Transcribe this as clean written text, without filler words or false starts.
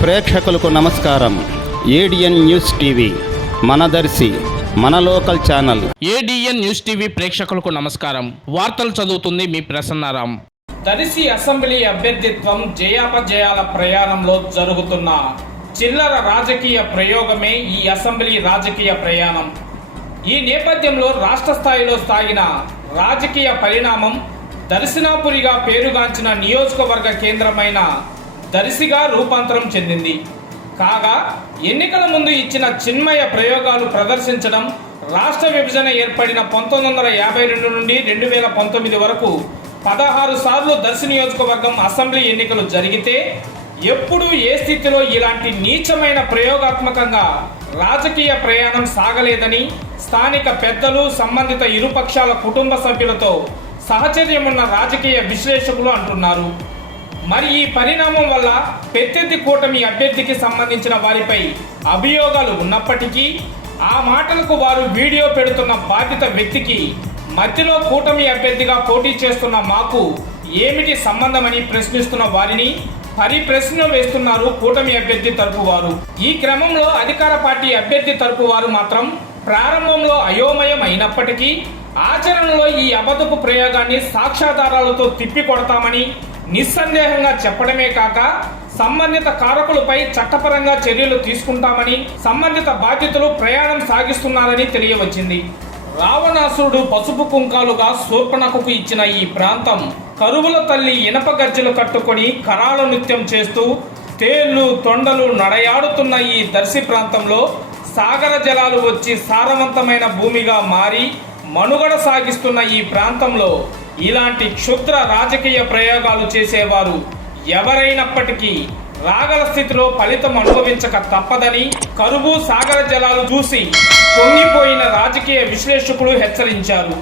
ప్రేక్షకులకు నమస్కారం. ADN news TV మన దర్శి మన local channel. ADN news TV ప్రేక్షకులకు నమస్కారం. వార్తలు చదువుతుంది మీ ప్రసన్నారాం. దర్శి అసెంబ్లీ అభ్యర్థిత్వం జయాపజయాల ప్రయాణంలో జరుగుతున్న చిల్లర రాజకీయ ప్రయోగమే ఈ అసెంబ్లీ రాజకీయ ప్రయాణం. ఈ నేపథ్యంలో రాష్ట్ర స్థాయిలో సాగిన రాజకీయ పరిణామం దర్శనాపురిగా పేరుగాంచిన నియోజకవర్గ కేంద్రమైన దర్శిగా రూపాంతరం చెందింది. కాగా ఎన్నికల ముందు ఇచ్చిన చిన్మయ ప్రయోగాలు ప్రదర్శించడం, రాష్ట్ర విభజన ఏర్పడిన 1952 నుండి 2019 వరకు 16 సార్లు దర్శి నియోజకవర్గం అసెంబ్లీ ఎన్నికలు జరిగితే ఎప్పుడూ ఏ స్థితిలో ఇలాంటి నీచమైన ప్రయోగాత్మకంగా రాజకీయ ప్రయాణం సాగలేదని స్థానిక పెద్దలు, సంబంధిత ఇరుపక్షాల కుటుంబ సభ్యులతో సహచర్యమున్న రాజకీయ విశ్లేషకులు అంటున్నారు. మరి ఈ పరిణామం వల్ల ప్రత్యర్థి కూటమి అభ్యర్థికి సంబంధించిన వారిపై అభియోగాలు ఉన్నప్పటికీ ఆ మాటలకు వారు వీడియో పెడుతున్న బాధిత వ్యక్తికి మధ్యలో కూటమి అభ్యర్థిగా పోటీ చేస్తున్న మాకు ఏమిటి సంబంధమని ప్రశ్నిస్తున్న వారిని పరిప్రశ్న వేస్తున్నారు కూటమి అభ్యర్థి తరపు వారు. ఈ క్రమంలో అధికార పార్టీ అభ్యర్థి తరపు వారు మాత్రం ప్రారంభంలో అయోమయం అయినప్పటికీ ఆచరణలో ఈ అబద్ధపు ప్రయోగాన్ని సాక్ష్యాధారాలతో తిప్పికొడతామని నిస్సందేహంగా చెప్పడమే కాక సంబంధిత కారకులపై చట్టపరంగా చర్యలు తీసుకుంటామని సంబంధిత బాధ్యతలు ప్రయాణం సాగిస్తున్నారని తెలియవచ్చింది. రావణాసురుడు పసుపు కుంకాలుగా శూర్పణఖకు ఇచ్చిన ఈ ప్రాంతం కరువుల తల్లి ఇనప గజ్జలు కట్టుకొని కరాల నృత్యం చేస్తూ తేళ్లు, తొండలు నడయాడుతున్న ఈ దర్శి ప్రాంతంలో సాగర జలాలు వచ్చి సారవంతమైన భూమిగా మారి మనుగడ సాగిస్తున్న ఈ ప్రాంతంలో ఇలాంటి క్షుద్ర రాజకీయ ప్రయోగాలు చేసేవారు ఎవరైనప్పటికీ రాగల స్థితిలో ఫలితం అనుభవించక తప్పదని కరువు, సాగర జలాలు చూసి పొంగిపోయిన రాజకీయ విశ్లేషకులు హెచ్చరించారు.